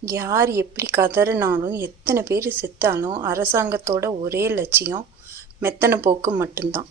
யார் எப்படி கதறினாலும் எத்தனை பேர் செத்தாலும் அரசாங்கத்தோட ஒரே லட்சியம் மெத்தனை போக்கு மட்டும்தான்.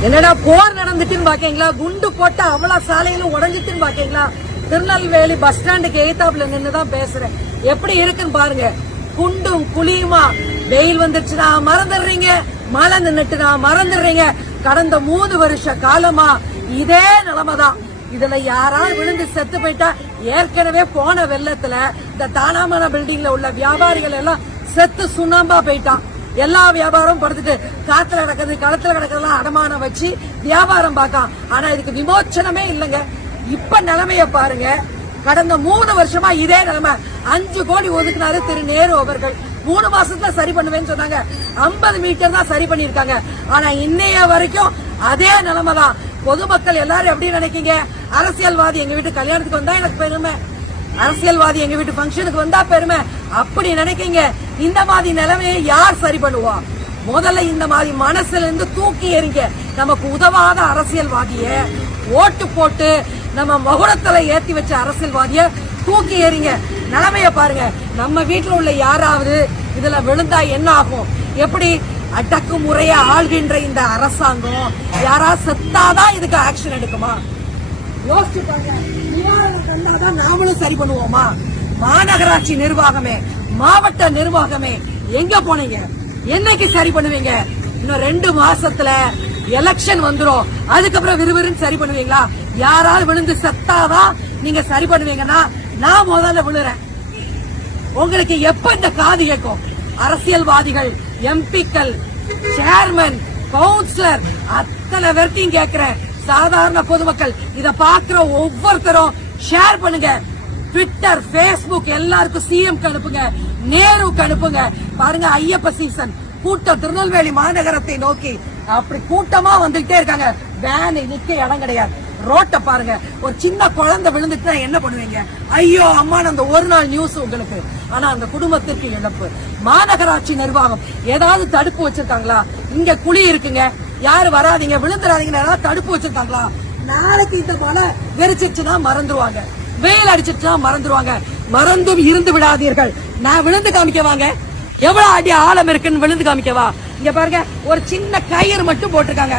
என்னடா போர் நடந்துட்டுன்னு பாக்கீங்களா? குண்டு போட்டு அவ்வளவு சாலையில உடஞ்சிட்டுன்னு பாக்கீங்களா? திருநெல்வேலி பஸ் ஸ்டாண்டுக்கு எழுத்தாப்புல நின்று தான் பேசுறேன். எப்படி இருக்குன்னு பாருங்க. குண்டும் குழியுமா? வெயில் வந்துருச்சுனா மறந்துடுறீங்க. மழை நின்னுட்டுனா மறந்துடுறீங்க. கடந்த மூணு வருஷ காலமா இதே நிலைமைதான். இதுல யாராவது விழுந்து செத்து போயிட்டா? ஏற்கனவே போன வெள்ளத்துல இந்த தானாமர பில்டிங்ல உள்ள வியாபாரிகள் எல்லாம் செத்து சுண்ணாம்பா போயிட்டான். எல்லா வியாபாரமும் படுத்துட்டு காத்துல கிடக்குது களத்துல கிடக்குறதெல்லாம் அடமானம் வச்சு வியாபாரம் பார்க்காம் ஆனா இதுக்கு விமோச்சனமே இல்லைங்க. இப்ப நிலைமைய பாருங்க. கடந்த மூணு வருஷமா இதே நிலைமை. அஞ்சு கோடி ஒதுக்குனாரு திரு நேரு அவர்கள். மூணு மாசத்துல சரி பண்ணுவேன்னு சொன்னாங்க. 50 மீட்டர் தான் சரி பண்ணிருக்காங்க ஆனா இன்னைய வரைக்கும் அதே நிலைமை தான் பொதுமக்கள் எல்லாரும் எப்படி நினைக்கீங்க? அரசியல்வாதி எங்க வீட்டு கல்யாணத்துக்கு வந்தா எனக்கு பெருமை. அரசியல்வாதி எங்க வீட்டு ஃபங்க்ஷனுக்கு வந்தா பெருமை. அப்படி நினைக்கீங்க. இந்த மாதிரி நிலைமையை யார் சரி பண்ணுவா? முதல்ல இந்த மாதிரி மனசுல இருந்து தூக்கி எறிங்க. நமக்கு உதவாத அரசியல்வாதிய ஓட்டு போட்டு நம்ம மகுடத்துல ஏத்தி வச்ச அரசியல்வாதிய தூக்கி எறிங்க. நிலைமைய பாருங்க. நம்ம வீட்டுல உள்ள யாராவது இதுல விழுந்தா என்ன ஆகும்? எப்படி அடக்குமுறைய ஆள்கின்ற இந்த அரசாங்கம்? யாராவது செத்தாதான் இதுக்கு ஆக்ஷன் எடுக்குமா? யோசிச்சு பாருங்க நிவாரணம் தந்தாதான் நாமளும் சரி பண்ணுவோமா? மாநகராட்சி நிர்வாகமே மாவட்ட நிர்வாகமே எங்க போனீங்க? என்னைக்கு சரி பண்ணுவீங்க? இன்னும் ரெண்டு மாசத்துல எலெக்ஷன் வந்துடும் அதுக்கப்புறம் விறுவிறுன்னு சரி பண்ணுவீங்களா? யாராவது விழுந்து செத்தாதான் நீங்க சரி பண்ணுவீங்கன்னா நான் முதல்ல விழுறேன். உங்களுக்கு எப்ப இந்த காது கேட்கும்? அரசியல்வாதிகள் எம்பிக்கள் சேர்மன் கவுன்சிலர் அத்தனை பேர்த்தையும் கேட்கிறேன். சாதாரண பொதுமக்கள் இத பாக்குற ஒவ்வொருத்தரும் ஷேர் பண்ணுங்க. ட்விட்டர் பேஸ்புக் எல்லாருக்கும் சிஎம் அனுப்புங்க. நேருக்கு அனுப்புங்க. பாருங்க ஐயப்ப சீசன் கூட்டம் திருநெல்வேலி மாநகரத்தை நோக்கி அப்படி கூட்டமா வந்துகிட்டே இருக்காங்க. வேன் நிக்க இடம் கிடையாது. ரோட்ட பாருங்க. ஒரு சின்ன குழந்தை விழுந்துட்டா என்ன பண்ணுவீங்க? ஐயோ அம்மா அந்த ஒரு நாள் நியூஸ் உங்களுக்கு. ஆனா அந்த குடும்பத்திற்கு இழப்பு. மாநகராட்சி நிர்வாகம் ஏதாவது தடுப்பு வச்சிருக்காங்களா? இங்க குழி இருக்குங்க. யாரு வராதீங்க விழுந்துடாதீங்க தடுப்பு வச்சிருக்காங்களா? நாளைக்கு இந்த மழை வெறிச்சிச்சுன்னா மறந்துருவாங்க. வெயில் அடிச்சிச்சுன்னா மறந்துருவாங்க. மறந்தும் இருந்து விடாதீர்கள். நான் விழுந்து காமிக்கவாங்க. எவ்வளவு அடி ஆழம் இருக்குன்னு விழுந்து காமிக்கவா? இங்க பாருங்க ஒரு சின்ன கயிறு மட்டும் போட்டிருக்காங்க.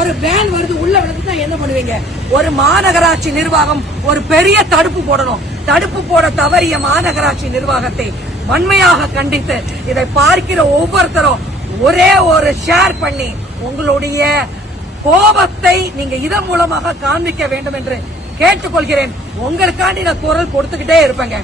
ஒரு வேன் வருது உள்ள விழுந்துட்டா என்ன பண்ணுவீங்க? ஒரு மாநகராட்சி நிர்வாகம் ஒரு பெரிய தடுப்பு போடணும். தடுப்பு போட தவறிய மாநகராட்சி நிர்வாகத்தை வன்மையாக கண்டித்து இதை பார்க்கிற ஒவ்வொருத்தரும் ஒரே ஒரு ஷேர் பண்ணி உங்களுடைய கோபத்தை நீங்க இதன் மூலமாக காண்பிக்க வேண்டும் என்று கேட்டுக்கொள்கிறேன். உங்களுக்காண்டி நான் குரல் கொடுத்துக்கிட்டே இருப்பேங்க.